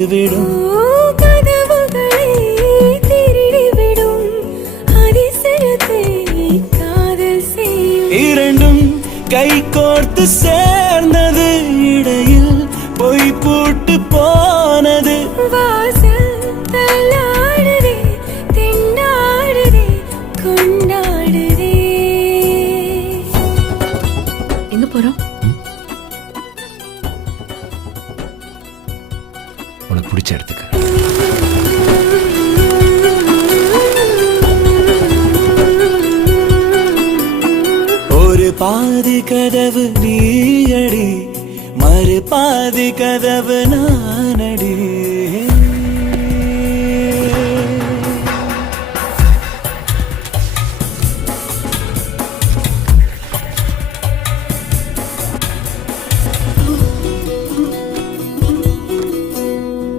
விடும் கதவுகளை திருடிவிடும் அதிசயத்தை காதல் செய்யும். இரண்டும் கை கோர்த்து சேர்ந்தது, இடையில் பொய் பூட்டு போனது. வாசல் தள்ளாடுதே, திண்டாடுதே, கொண்டாடுதே. எங்க போறோம்? உனக்கு பிடிச்ச இடத்துக்கு. ஒரு பாதி கதவு நீயடி, மறு பாதி கதவு நானடி.